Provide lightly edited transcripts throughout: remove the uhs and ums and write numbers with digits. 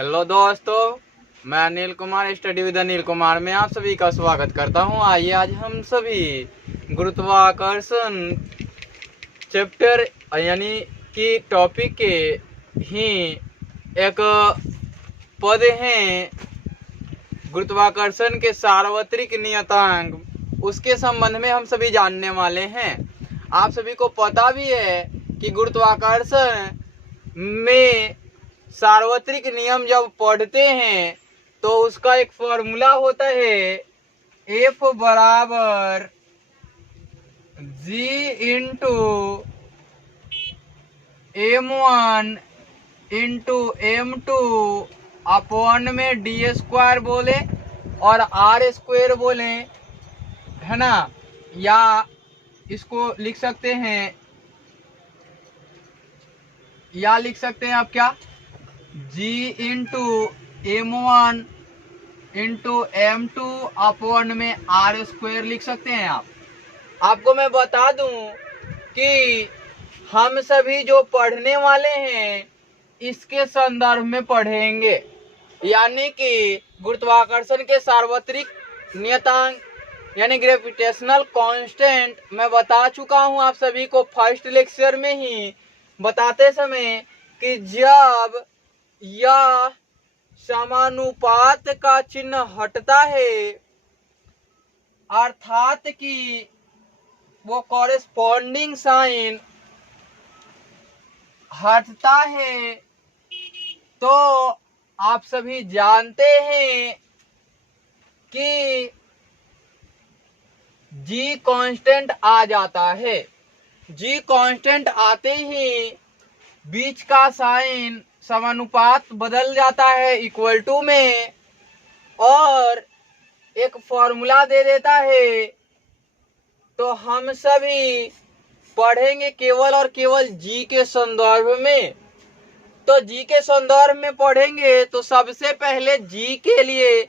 Hello दोस्तों, मैं Anil Kumar study with Anil Kumar में आप सभी का स्वागत करता हूं। आइए आज हम सभी गुरुत्वाकर्षण चैप्टर यानी कि टॉपिक के ही एक पद हैं गुरुत्वाकर्षण के सार्वत्रिक नियतांक, उसके संबंध में हम सभी जानने वाले हैं। आप सभी को पता भी है कि गुरुत्वाकर्षण में सार्वत्रिक नियम जब पढ़ते हैं तो उसका एक फॉर्मूला होता है F बराबर G into M1 into M2 upon में डी स्क्वायर बोले और R स्क्वायर बोले, है ना। या इसको लिख सकते हैं, आप क्या, G into M1 into M2 upon में R स्क्वायर लिख सकते हैं आप। आपको मैं बता दूं कि हम सभी जो पढ़ने वाले हैं इसके संदर्भ में पढ़ेंगे, यानी कि गुरुत्वाकर्षण के सार्वत्रिक नियतांक यानी ग्रेविटेशनल कांस्टेंट मैं बता चुका हूं आप सभी को फर्स्ट लेक्चर में ही बताते समय कि जब यह समानुपात का चिन्ह हटता है, अर्थात कि वो कॉरेस्पॉन्डिंग साइन हटता है, तो आप सभी जानते हैं कि जी कांस्टेंट आ जाता है। जी कांस्टेंट आते ही बीच का साइन समानुपात बदल जाता है इक्वल टू में और एक फॉर्मूला दे देता है। तो हम सभी पढ़ेंगे केवल और केवल जी के संदर्भ में। तो जी के संदर्भ में पढ़ेंगे तो सबसे पहले जी के लिए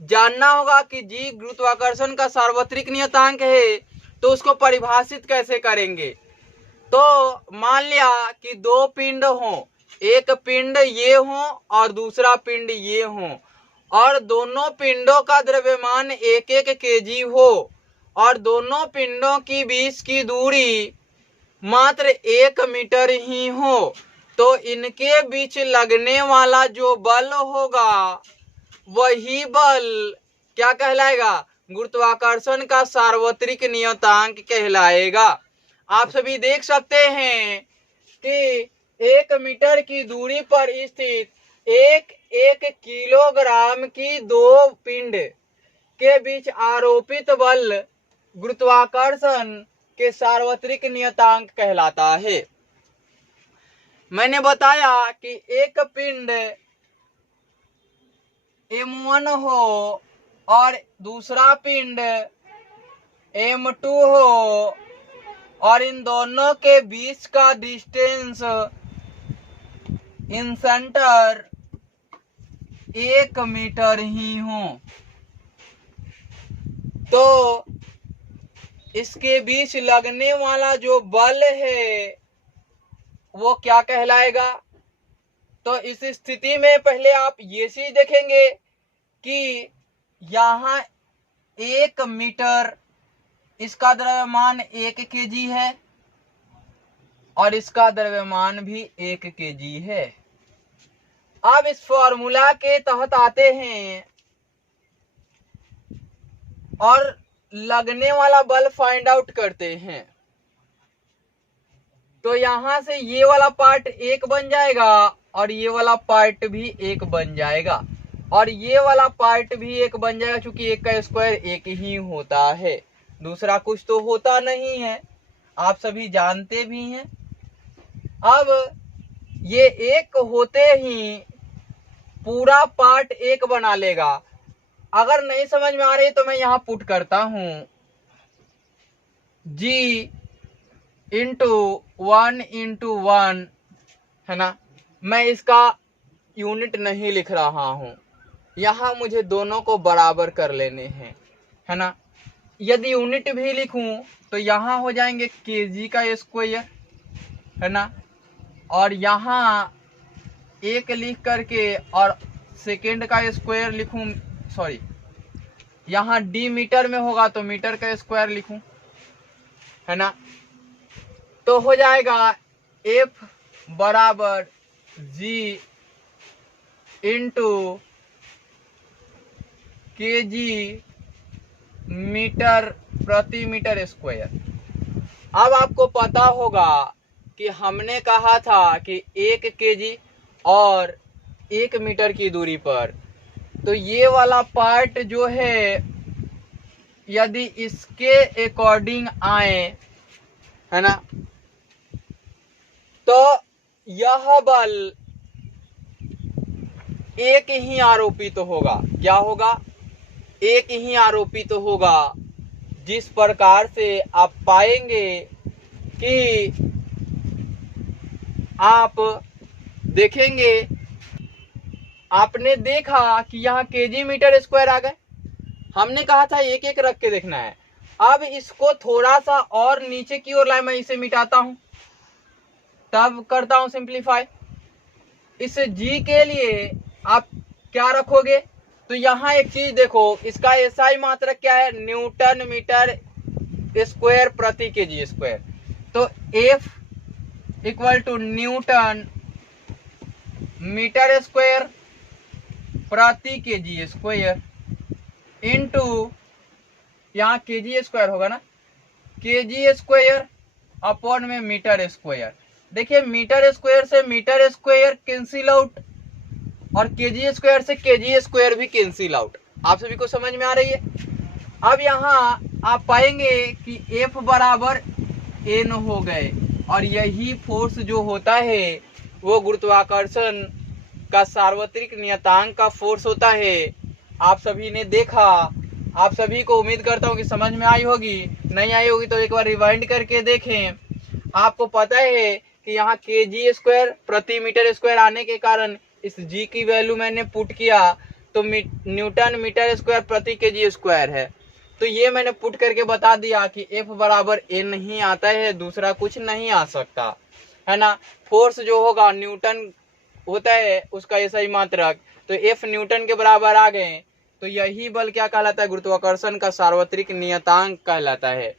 जानना होगा कि जी गुरुत्वाकर्षण का सार्वत्रिक नियतांक है, तो उसको परिभाषित कैसे करेंगे। तो मान लिया कि दो पिंड हों, एक पिंड ये हो और दूसरा पिंड ये हो, और दोनों पिंडों का द्रव्यमान 1-1 kg हो और दोनों पिंडों की बीच की दूरी मात्र 1 मीटर ही हो, तो इनके बीच लगने वाला जो बल होगा वही बल क्या कहलाएगा, गुरुत्वाकर्षण का सार्वत्रिक नियतांक कहलाएगा। आप सभी देख सकते हैं कि 1 मीटर की दूरी पर स्थित 1 किलोग्राम की दो पिंड के बीच आरोपित बल गुरुत्वाकर्षण के सार्वत्रिक नियतांक कहलाता है। मैंने बताया कि एक पिंड M1 हो और दूसरा पिंड M2 हो और इन दोनों के बीच का डिस्टेंस इन सेंटर 1 मीटर ही हो, तो इसके बीच लगने वाला जो बल है वो क्या कहलाएगा। तो इस स्थिति में पहले आप ये चीज देखेंगे कि यहाँ 1 मीटर इसका द्रव्यमान 1 kg है और इसका द्रव्यमान भी 1 kg है। अब इस फॉर्मूला के तहत आते हैं और लगने वाला बल फाइंड आउट करते हैं। तो यहां से ये वाला पार्ट 1 बन जाएगा और ये वाला पार्ट भी 1 बन जाएगा और ये वाला पार्ट भी 1 बन जाएगा, क्योंकि 1 का स्क्वायर 1 ही होता है, दूसरा कुछ तो होता नहीं है, आप सभी जानते भी हैं। अब ये 1 होते ही पूरा पार्ट 1 बना लेगा। अगर नहीं समझ में आ रही तो मैं यहां पुट करता हूं G इंटू 1 इंटू 1, है ना। मैं इसका यूनिट नहीं लिख रहा हूं, यहां मुझे दोनों को बराबर कर लेने हैं, है ना। यदि यूनिट भी लिखूं तो यहां हो जाएंगे kg का स्क्वायर, है ना, और यहां एक लिख करके और सेकेंड का स्क्वायर लिखूं, सॉरी यहाँ डी मीटर में होगा तो मीटर का स्क्वायर लिखूं, है ना। तो हो जाएगा F बराबर G इंटू kg मीटर प्रति मीटर स्क्वायर। अब आपको पता होगा कि हमने कहा था कि 1 kg और 1 मीटर की दूरी पर, तो ये वाला पार्ट जो है यदि इसके अकॉर्डिंग आए, है ना, तो यह बल एक ही आरोपित तो होगा। क्या होगा? एक ही आरोपित तो होगा। जिस प्रकार से आप पाएंगे कि आप देखेंगे, आपने देखा कि यहाँ केजी मीटर स्क्वायर आ गए। हमने कहा था एक एक रख के देखना है। अब इसको थोड़ा सा और नीचे की ओर लाए, मैं इसे मिटाता हूं, तब करता हूं सिंप्लीफाई। इस जी के लिए आप क्या रखोगे? तो यहाँ एक चीज देखो, इसका एसआई मात्रक क्या है? न्यूटन मीटर स्क्वायर प्रति केजी स्क्वायर। तो F equal to newton metre square प्रति केजी स्क्वायर इंटू, यहाँ केजी स्क्वायर होगा ना, केजी स्क्वायर अपॉन में मीटर स्क्वायर। देखिए मीटर स्क्वायर से मीटर स्क्वायर कैंसिल आउट और केजी स्क्वायर से केजी स्क्वायर भी कैंसिल आउट। आप सभी को समझ में आ रही है? अब यहाँ आप पाएंगे कि F बराबर N हो गए, और यही फोर्स जो होता है वो गुरुत्वाकर्षण का सार्वत्रिक नियतांक का फोर्स होता है। आप सभी ने देखा, आप सभी को उम्मीद करता हूँ कि समझ में आई होगी। नहीं आई होगी तो एक बार रिवाइंड करके देखें। आपको पता है कि यहाँ केजी स्क्वायर प्रति मीटर स्क्वायर आने के कारण इस जी की वैल्यू मैंने पुट किया तो न्यूटन मीटर स्क्वायर प्रति केजी स्क्वायर है। तो ये मैंने पुट करके बता दिया कि F बराबर N ही आता है, दूसरा कुछ नहीं आ सकता, है ना। फोर्स जो होगा न्यूटन होता है उसका एसआई मात्रक, तो F न्यूटन के बराबर आ गए, तो यही बल क्या कहलाता है? गुरुत्वाकर्षण का सार्वत्रिक नियतांक कहलाता है।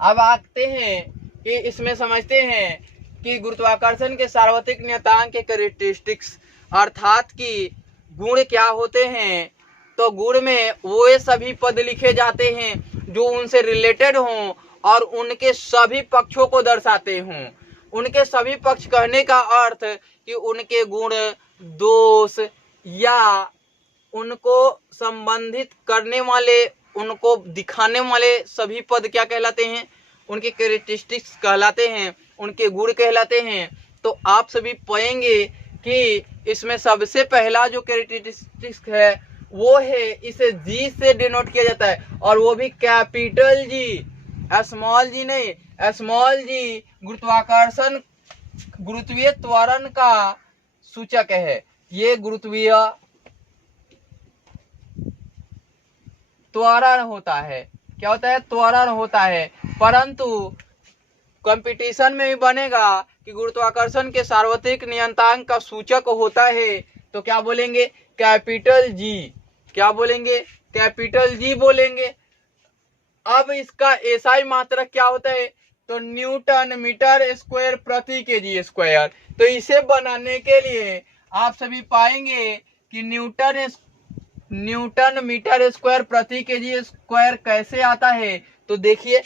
अब आते हैं कि इसमें समझते हैं कि गुरुत्वाकर्षण के सार्वत्रिक नियतांक के कैरेक्टरिस्टिक्स अर्थात कि गुण क्या होते हैं। तो गुण में वो सभी पद लिखे जाते हैं जो उनसे रिलेटेड हों और उनके सभी पक्षों को दर्शाते हों। उनके सभी पक्ष कहने का अर्थ कि उनके गुण, दोष या उनको संबंधित करने वाले, उनको दिखाने वाले सभी पद क्या कहलाते हैं? उनके कैरेक्टरिस्टिक्स कहलाते हैं, उनके गुण कहलाते हैं। तो आप सभी पाएंगे कि इसमें सबसे पहला जो कैरेक्टरिस्टिक्स है वो है, इसे जी से डिनोट किया जाता है, और वो भी कैपिटल जी, स्मॉल जी नहीं, स्मॉल जी गुरुत्वाकर्षण, गुरुत्वीय त्वरण का सूचक है। ये गुरुत्वीय त्वरण होता है। क्या होता है? त्वरण होता है। परंतु कंपटीशन में भी बनेगा कि गुरुत्वाकर्षण के सार्वत्रिक नियतांक का सूचक होता है, तो क्या बोलेंगे? Capital G. क्या बोलेंगे? कैपिटल जी बोलेंगे। अब इसका एसआई मात्रक क्या होता है? तो न्यूटन मीटर स्क्वायर प्रति केजी स्क्वायर। तो इसे बनाने के लिए आप सभी पाएंगे कि न्यूटन मीटर स्क्वायर प्रति केजी स्क्वायर कैसे आता है। तो देखिए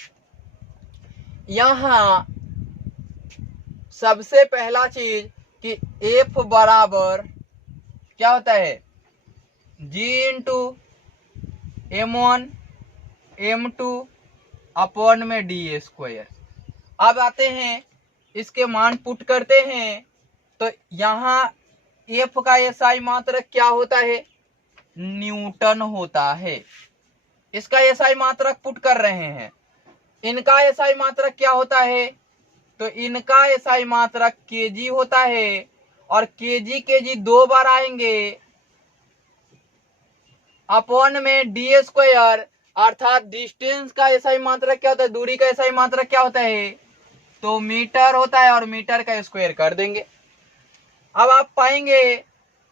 यहाँ सबसे पहला चीज कि F बराबर क्या होता है? G into M1 M2 upon में डी स्क्वायर। अब आते हैं इसके मान पुट करते हैं, तो यहाँ F का एसआई मात्रक क्या होता है? न्यूटन होता है। इसका एसआई मात्रक पुट कर रहे हैं। इनका एसआई मात्रक क्या होता है? तो इनका एसआई मात्रक केजी होता है, और केजी दो बार आएंगे अपॉन में डी स्क्वायर, अर्थात डिस्टेंस का एसआई मात्रक क्या होता है? दूरी का एसआई मात्रक क्या होता है? तो मीटर होता है, और मीटर का स्क्वायर कर देंगे। अब आप पाएंगे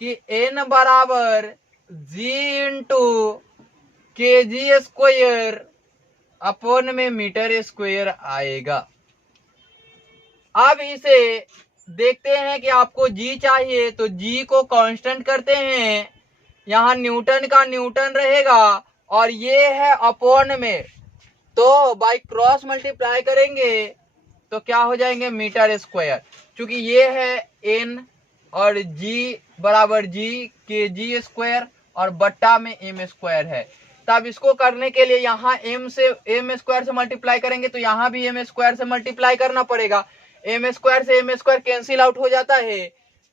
कि n बराबर g इंटू के जी स्क्वायर अपॉन में मीटर स्क्वायर आएगा। अब इसे देखते हैं कि आपको g चाहिए, तो g को कांस्टेंट करते हैं, यहाँ न्यूटन का न्यूटन रहेगा और ये है अपॉन में, तो बाय क्रॉस मल्टीप्लाई करेंगे तो क्या हो जाएंगे मीटर स्क्वायर। चूंकि ये है n और g बराबर g के जी स्क्वायर और बट्टा में m स्क्वायर है, तब इसको करने के लिए यहाँ m स्क्वायर से मल्टीप्लाई करेंगे तो यहाँ भी m स्क्वायर से मल्टीप्लाई करना पड़ेगा। m स्क्वायर से m स्क्वायर कैंसिल आउट हो जाता है,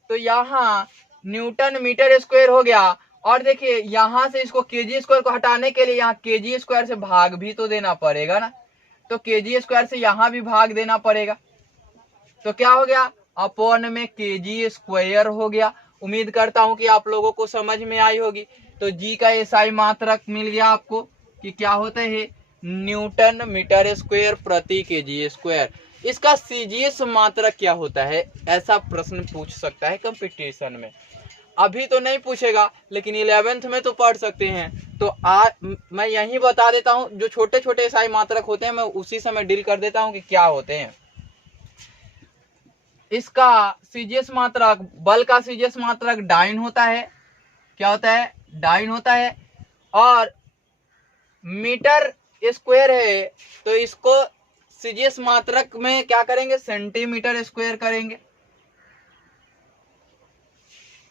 तो यहाँ न्यूटन मीटर स्क्वायर हो गया। और देखिए यहाँ से इसको केजी स्क्वायर को हटाने के लिए यहाँ केजी स्क्वायर से भाग भी तो देना पड़ेगा ना, तो केजी स्क्वायर से यहाँ भी भाग देना पड़ेगा, तो क्या हो गया अपॉन में केजी स्क्वायर हो गया। उम्मीद करता हूं कि आप लोगों को समझ में आई होगी। तो जी का एसआई मात्रक मिल गया आपको कि क्या होता है न्यूटन मीटर स्क्वायर प्रति केजी स्क्वायर। इसका सीजीएस मात्रक क्या होता है, ऐसा प्रश्न पूछ सकता है कंपटीशन में। अभी तो नहीं पूछेगा लेकिन 11th में तो पढ़ सकते हैं। तो मैं यही बता देता हूं, जो छोटे छोटे एसआई मात्रक होते हैं मैं उसी समय डील कर देता हूं कि क्या होते हैं। इसका सीजीएस मात्रक, बल का सीजीएस मात्रक डाइन होता है। क्या होता है डाइन होता है। और मीटर स्क्वायर है तो इसको सीजीएस मात्रक में क्या करेंगे सेंटीमीटर स्क्वायर करेंगे।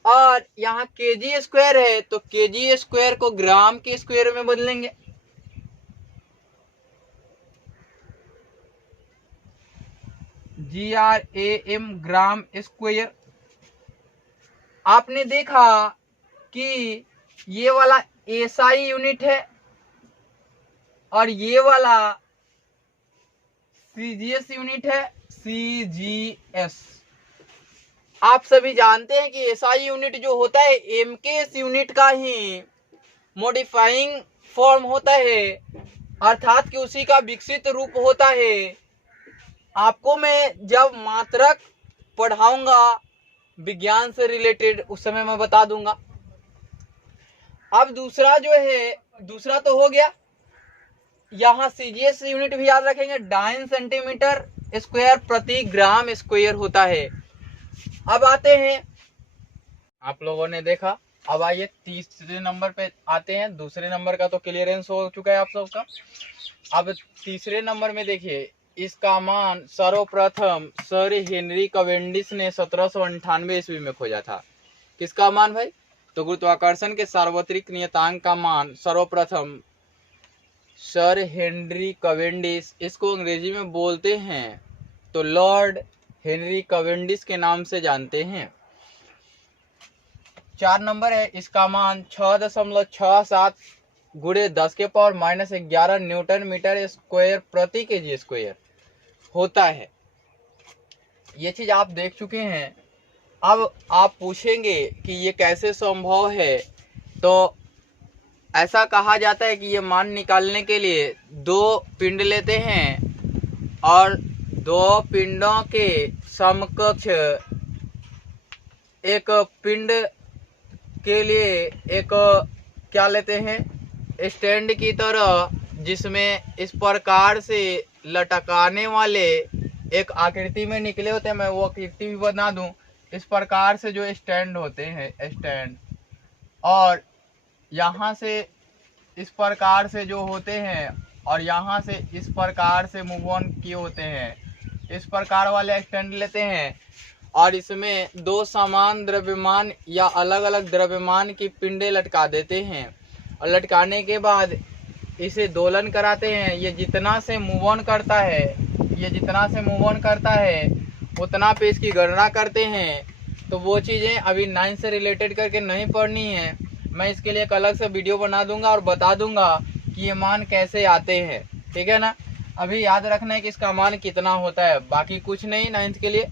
और यहाँ केजी स्क्वायर है तो केजी स्क्वायर को ग्राम के स्क्वायर में बदलेंगे। GRAM ग्राम स्क्वायर। आपने देखा कि ये वाला एसआई यूनिट है और ये वाला सीजीएस यूनिट है, सीजीएस। आप सभी जानते हैं कि एसआई यूनिट जो होता है एमकेएस यूनिट का ही मॉडिफाइंग फॉर्म होता है, अर्थात कि उसी का विकसित रूप होता है। आपको मैं जब मात्रक पढ़ाऊंगा विज्ञान से रिलेटेड उस समय मैं बता दूंगा। अब दूसरा जो है, दूसरा तो हो गया, यहाँ सीजीएस यूनिट भी याद रखेंगे, डाइन सेंटीमीटर स्क्वायर प्रति ग्राम स्क्वायर होता है। अब आते हैं, आप लोगों ने देखा, अब आइए तीसरे नंबर पे आते हैं। दूसरे नंबर का तो क्लियरेंस हो चुका है आप सबका। अब तीसरे नंबर में देखिए, इसका मान सर्वप्रथम सर हेनरी कैवेंडिश ने 1798 ईस्वी में खोजा था। किसका मान भाई, तो गुरुत्वाकर्षण के सार्वत्रिक नियतांक का मान सर्वप्रथम सर हेनरी कैवेंडिश, इसको अंग्रेजी में बोलते हैं तो लॉर्ड हेनरी कैवेंडिश के नाम से जानते हैं। 4 नंबर है, इसका मान 6.67 गुणे 10⁻⁻11 न्यूटन मीटर स्क्वायर प्रति केजी स्क्वायर होता है। ये चीज आप देख चुके हैं। अब आप पूछेंगे कि ये कैसे संभव है, तो ऐसा कहा जाता है कि ये मान निकालने के लिए 2 पिंड लेते हैं और 2 पिंडों के समकक्ष एक पिंड के लिए एक क्या लेते हैं स्टैंड की तरह, जिसमें इस प्रकार से लटकाने वाले एक आकृति में निकले होते हैं। मैं वो आकृति भी बना दूं। इस प्रकार से जो स्टैंड होते हैं, स्टैंड, और यहाँ से इस प्रकार से जो होते हैं और यहाँ से इस प्रकार से मूव ऑन किए होते हैं। इस प्रकार वाले स्टैंड लेते हैं और इसमें 2 समान द्रव्यमान या अलग अलग द्रव्यमान की पिंडे लटका देते हैं और लटकाने के बाद इसे दोलन कराते हैं। ये जितना से मूव ऑन करता है, ये जितना से मूव ऑन करता है उतना पे इसकी गणना करते हैं। तो वो चीज़ें अभी 9 से रिलेटेड करके नहीं पढ़नी है, मैं इसके लिए एक अलग से वीडियो बना दूंगा और बता दूंगा कि ये मान कैसे आते हैं, ठीक है ना। अभी याद रखना है कि इसका मान कितना होता है, बाकी कुछ नहीं। 9th के लिए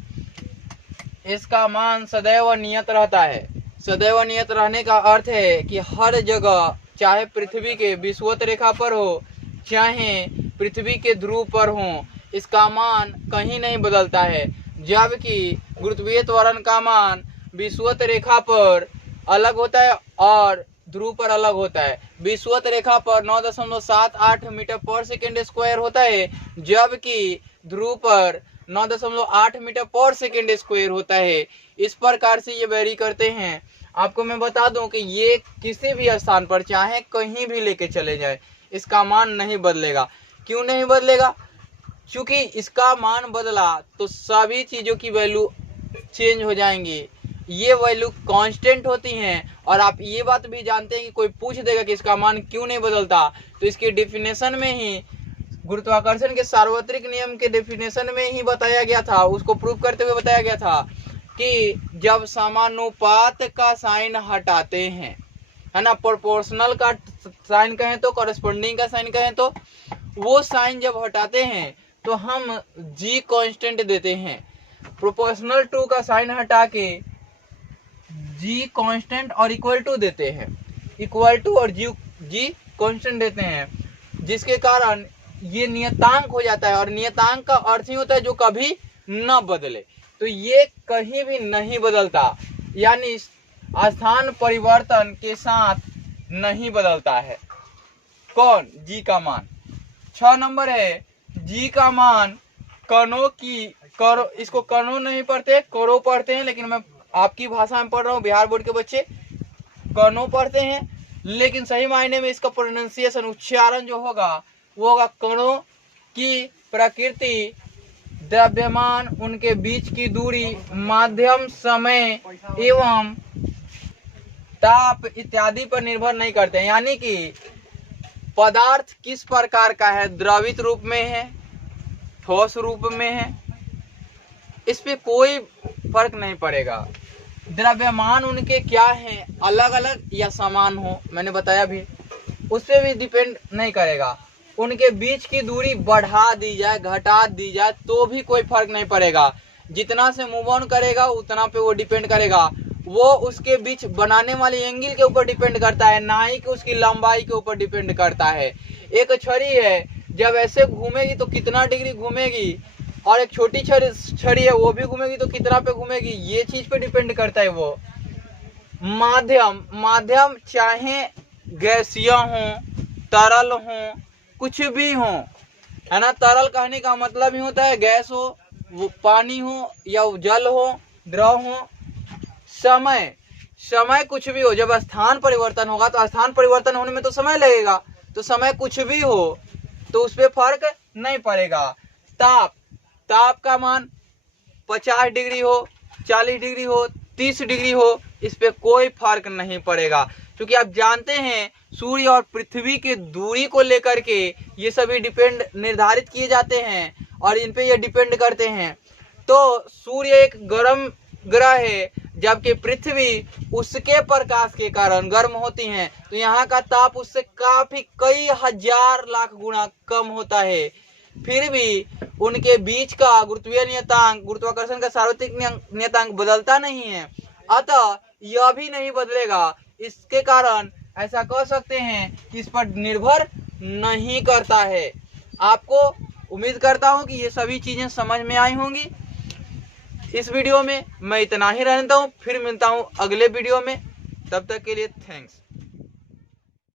इसका मान सदैव नियत रहता है। सदैव नियत रहने का अर्थ है कि हर जगह, चाहे पृथ्वी के विषुवत रेखा पर हो चाहे पृथ्वी के ध्रुव पर हो, इसका मान कहीं नहीं बदलता है। जबकि गुरुत्वीय त्वरण का मान विषुवत रेखा पर अलग होता है और ध्रुव पर अलग होता है। विषुवत रेखा पर 9.78 मीटर पर सेकेंड स्क्वायर होता है, जबकि ध्रुव पर 9.8 मीटर पर सेकेंड स्क्वायर होता है। इस प्रकार से ये वेरी करते हैं। आपको मैं बता दूं कि ये किसी भी स्थान पर चाहे कहीं भी लेके चले जाए, इसका मान नहीं बदलेगा। क्यों नहीं बदलेगा? क्योंकि इसका मान बदला तो सभी चीज़ों की वैल्यू चेंज हो जाएंगी। ये वैल्यू कांस्टेंट होती हैं। और आप ये बात भी जानते हैं कि कोई पूछ देगा कि इसका मान क्यों नहीं बदलता, तो इसकी डेफिनेशन में ही, गुरुत्वाकर्षण के सार्वत्रिक नियम के डेफिनेशन में ही बताया गया था, उसको प्रूव करते हुए बताया गया था कि जब समानुपात का साइन हटाते हैं, है ना, प्रोपोर्शनल का साइन कहें तो, कॉरेस्पॉन्डिंग का साइन कहें तो, वो साइन जब हटाते हैं तो हम जी कांस्टेंट देते हैं। प्रोपोर्शनल टू का साइन हटा के जी कांस्टेंट और इक्वल टू देते हैं, इक्वल टू और जी कांस्टेंट देते हैं, जिसके कारण ये नियतांक हो जाता है। और नियतांक का अर्थ ही होता है जो कभी न बदले। तो ये कहीं भी नहीं बदलता, यानी स्थान परिवर्तन के साथ नहीं बदलता है। कौन? जी का मान। 6 नंबर है जी का मान कणों की, करो, इसको कणों नहीं पढ़ते, करो पढ़ते हैं, लेकिन मैं आपकी भाषा में पढ़ रहा हूँ, बिहार बोर्ड के बच्चे कणों पढ़ते हैं, लेकिन सही मायने में इसका प्रोनाउंसिएशन, उच्चारण जो होगा वो होगा कणों की प्रकृति, द्रव्यमान, उनके बीच की दूरी, माध्यम, समय एवं ताप इत्यादि पर निर्भर नहीं करते हैं। यानी कि पदार्थ किस प्रकार का है, द्रवित रूप में है, ठोस रूप में है, इस पे कोई फर्क नहीं पड़ेगा। द्रव्यमान उनके क्या हैं, अलग अलग या समान हो, मैंने बताया भी, उस पर भी डिपेंड नहीं करेगा। उनके बीच की दूरी बढ़ा दी जाए, घटा दी जाए, तो भी कोई फर्क नहीं पड़ेगा। जितना से मूव ऑन करेगा उतना पे वो डिपेंड करेगा। वो उसके बीच बनाने वाले एंगल के ऊपर डिपेंड करता है, ना ही कि उसकी लंबाई के ऊपर डिपेंड करता है। एक छड़ी है, जब ऐसे घूमेगी तो कितना डिग्री घूमेगी, और एक छोटी छड़ी है वो भी घूमेगी तो कितना पे घूमेगी, ये चीज पे डिपेंड करता है वो। माध्यम, माध्यम चाहे गैसीय हो, तरल हो, कुछ भी हो, है ना। तरल कहने का मतलब ही होता है गैस हो, वो पानी हो, या जल हो, द्रव हो। समय, समय कुछ भी हो, जब स्थान परिवर्तन होगा तो स्थान परिवर्तन होने में तो समय लगेगा, तो समय कुछ भी हो तो उस पर फर्क नहीं पड़ेगा। ताप, ताप का मान 50 डिग्री हो, 40 डिग्री हो, 30 डिग्री हो, इस पे कोई फर्क नहीं पड़ेगा, क्योंकि आप जानते हैं सूर्य और पृथ्वी की दूरी को लेकर के ये सभी डिपेंड निर्धारित किए जाते हैं और इन पे ये डिपेंड करते हैं। तो सूर्य एक गर्म ग्रह है, जबकि पृथ्वी उसके प्रकाश के कारण गर्म होती हैं, तो यहाँ का ताप उससे काफी कई हजार लाख गुना कम होता है। फिर भी उनके बीच का गुरुत्वीय नियतांक, गुरुत्वाकर्षण का सार्वत्रिक नियतांक बदलता नहीं है, अतः यह भी नहीं बदलेगा। इसके कारण ऐसा कह सकते हैं कि इस पर निर्भर नहीं करता है। आपको उम्मीद करता हूं कि ये सभी चीजें समझ में आई होंगी। इस वीडियो में मैं इतना ही रहता हूं, फिर मिलता हूं अगले वीडियो में, तब तक के लिए थैंक्स।